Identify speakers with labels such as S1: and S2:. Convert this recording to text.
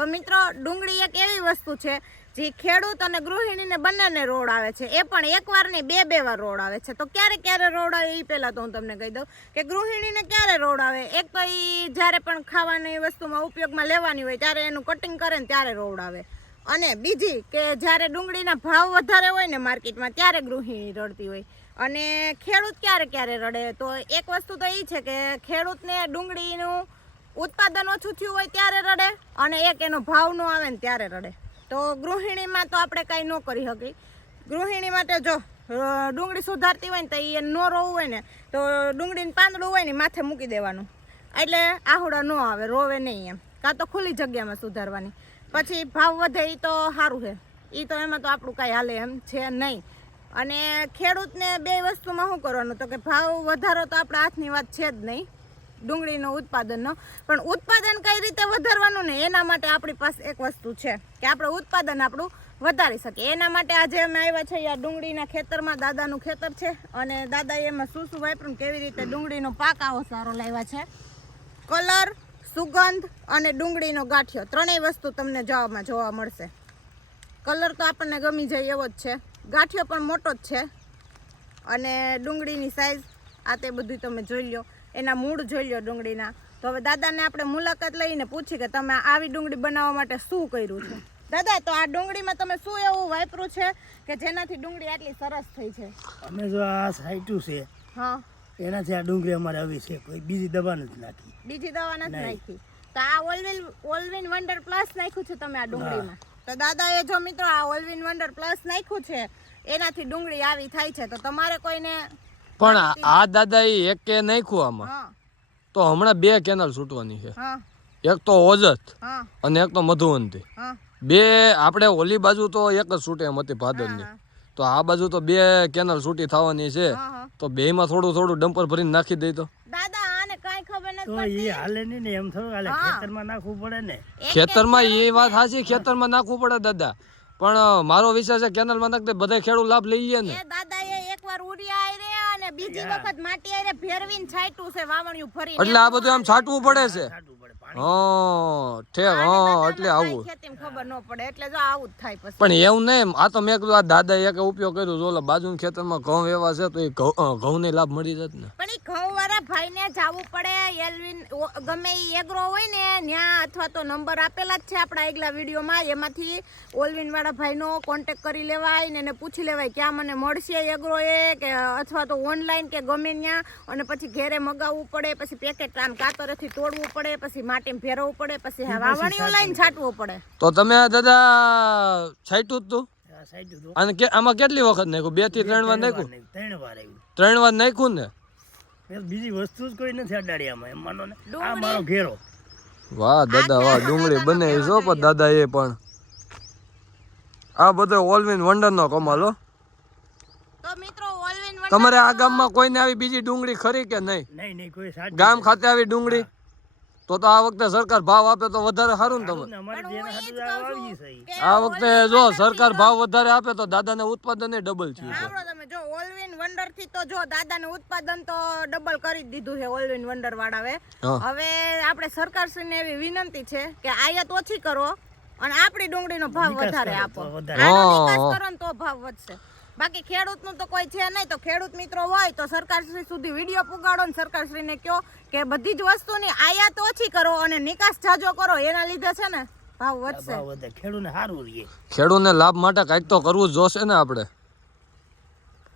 S1: તો મિત્રો, ડુંગળી એક એવી વસ્તુ છે, જે ખેડૂત અને ગૃહિણીને બંનેને રોડ આવે છે. એ પણ એકવાર નહીં, બે બે વાર રોડ આવે છે. તો ક્યારે ક્યારે રોડ આવે એ પહેલાં તો હું તમને કહી દઉં કે ગૃહિણીને ક્યારે રોડ આવે? એક તો એ જ્યારે પણ ખાવાની વસ્તુમાં ઉપયોગમાં લેવાની હોય, ત્યારે એનું કટિંગ કરે ને ત્યારે રોડ આવે. અને બીજી કે જ્યારે ડુંગળીના ભાવ વધારે હોય ને માર્કેટમાં, ત્યારે ગૃહિણી રડતી હોય. અને ખેડૂત ક્યારે ક્યારે રડે? તો એક વસ્તુ તો એ છે કે ખેડૂતને ડુંગળીનું ઉત્પાદન ઓછું થયું હોય ત્યારે રડે અને એક એનો ભાવ ન આવે ને ત્યારે રડે. તો ગૃહિણીમાં તો આપણે કાંઈ ન કરી શકીએ. ગૃહિણી માટે જો ડુંગળી સુધારતી હોય ને તો એ ન રોવું હોય ને, તો ડુંગળીનું પાંદડું હોય ને માથે મૂકી દેવાનું. એટલે આહુડા ન આવે, રોવે નહીં એમ. કાં તો ખુલ્લી જગ્યામાં સુધારવાની. પછી ભાવ વધે એ તો સારું છે. એ તો એમાં તો આપણું કાંઈ હાલે એમ છે નહીં. અને ખેડૂતને બે વસ્તુમાં શું કરવાનું? તો કે ભાવ વધારો તો આપણા હાથની વાત છે જ નહીં. ડુંગળીનો ઉત્પાદનનો. પણ ઉત્પાદન કઈ રીતે વધારવાનું ને એના માટે આપણી પાસે એક વસ્તુ છે કે આપણે ઉત્પાદન આપણું વધારી શકીએ એના માટે આજે અમે આવ્યા છે આ ડુંગળીના ખેતરમાં. દાદાનું ખેતર છે અને દાદાએ એમાં શું શું વાપર્યું કેવી રીતે ડુંગળીનો પાક આવો સારો લાવ્યા છે. કલર, સુગંધ અને ડુંગળીનો ગાંઠિયો. ત્રણેય વસ્તુ તમને જવામાં જોવા મળશે. કલર તો આપણને ગમી જાય એવો જ છે. ગાંઠિયો પણ મોટો જ છે. અને ડુંગળીની સાઇઝ આ તે બધું તમે જોઈ લો એના મૂળ જોઈ લો ડુંગળીના. તો હવે દાદાને આપણે મુલાકાત લઈને પૂછી કે તમે આવી ડુંગળી બનાવવા માટે શું કર્યું છે? દાદા તો આ ડુંગળીમાં તમે શું એવું વાપર્યું છે કે જેનાથી ડુંગળી આટલી સરસ થઈ છે?
S2: અમે જો આ સાઈટું છે
S1: હા.
S2: એનાથી આ ડુંગળી અમારે આવી છે કોઈ બીજી દવા નથી નાખી.
S1: બીજી દવા નથી. નાખી. તો આ ઓલવિન ઓલવિન વન્ડર પ્લસ નાખ્યું છે તમે આ ડુંગળીમાં. તો દાદા એ જો મિત્રો આ ઓલવિન વન્ડર પ્લસ નાખ્યું છે એનાથી ડુંગળી આવી થાય છે. તો તમારે કોઈને
S3: પણ આ- દાદા એ એક કે નાખ્યું આમાં. તો હમણાં બે કેનાલ છૂટવાની છે. એક તો ઓજત અને એક તો મધુવંતી. બે આપણે ઓલી બાજુ તો એક જ છૂટે એમ હતી ભાદરની. તો આ બાજુ તો બે કેનાલ છૂટી થવાની છે. તો બે માં થોડું થોડું ડમ્પર ભરીને નાખી દઈ તો.
S1: દાદા આને કાંઈ ખબર
S2: તો
S1: નથી
S2: એ હાલે નહીં ને એમ થોડું હાલે.
S1: હા.
S2: ખેતરમાં નાખવું પડે ને.
S1: પડતી
S3: ખેતરમાં એ વાત સાચી ખેતરમાં નાખવું પડે દાદા. પણ મારો વિચાર છે કેનાલમાં નાખતે બધા ખેડૂત લાભ લઈ લે ને
S1: એ દાદાએ એકવાર ઉડિયા આયરે અને બીજી વખત માટી આયરે ફેરવીને છાંટ્યું છે વાવણિયું ફરીને
S3: એટલે આ બધું આમ છાંટવું પડે છે. હા ઠેક હા એટલે આવું.
S1: ખબર ન પડે એટલે જો આવું જ થાય પછી.
S3: પણ એવું નહીં આ તો મેં કીધું આ દાદા એક ઉપયોગ કર્યો તો ઓલા બાજુના ખેતરમાં ઘઉં એવા છે તો એ ઘઉં ને લાભ મળી જત ને.
S1: પણ એ ઘઉં વાળા ભાઈને જાવું પડે એલવિન ગમે એ એગ્રો હોય ને ત્યાં અથવા તો નંબર આપેલા જ છે આપણા આગલા વિડીયોમાં એમાંથી ઓલવિન વાળા ભાઈનો કોન્ટેક્ટ કરી લેવાય ને એને પૂછી લેવાય ક્યાં મને મળશે એગ્રો એ કે અથવા તો ઓનલાઈન કે ગમે ત્યાં અને પછી ઘેરે મગાવવું પડે પછી પેકેટ આમ કાતરેથી તોડવું પડે પછી માટીમાં ભેરવવું પડે પછી વાવણીઓ લઈને છાંટવું પડે.
S3: તો તમે દાદા છાંટ્યું તું? અને કે આમાં કેટલી વખત નાખ્યું? બેથી ત્રણ વાર નાખ્યું?
S2: ત્રણ વાર આવ્યું
S3: ત્રણ વાર નાખ્યું ને?
S2: બીજી વસ્તુ જ કોઈ નથી અડાડી આમાં એમ માનો ને. આ મારો ઘેરો.
S3: વાહ દાદા વાહ ડુંગળી બને જો પણ દાદા એ પણ. આ બધો ઓલવિન વંડર નો કમાલ હો.
S1: તો મિત્રો ઓલવિન
S3: તમારે આ ગામમાં કોઈને આવી બીજી ડુંગળી ખરી કે નહીં?
S2: નહીં નહીં કોઈ સાચું
S3: ગામ ખાતે આવી ડુંગળી? તો તો આ વખતે સરકાર ભાવ આપે તો વધારે સારું ને તમે
S2: આ
S3: વખતે જો સરકાર ભાવ વધારે આપે તો દાદાને ઉત્પાદન ડબલ થયું છે.
S1: તમે જો ઓલવિન વન્ડરથી તો જો દાદાને ઉત્પાદન તો ડબલ કરી દીધું છે ઓલવિન વન્ડર વાળાએ
S3: હા.
S1: હવે આપણે સરકારશ્રીને એવી વિનંતી છે કે આયાત ઓછી કરો અને આપણી ડુંગળીનો ભાવ વધારે આપો.
S3: હા.
S1: કરો તો ભાવ વધશે. બાકી ખેડૂતનું તો કોઈ છે નહીં. તો ખેડૂત મિત્રો હોય તો સરકારશ્રી સુધી વીડિયો પુગાડો ને સરકારશ્રીને કહો કે બધી જ વસ્તુની આયાત ઓછી કરો અને નિકાસ જાજો કરો. એના લીધે છે ને ભાવ વધશે.
S2: ખેડૂતને સારું રહીએ
S3: ખેડૂતને લાભ માટે કાંઈક તો કરવું જ જોશે ને આપણે.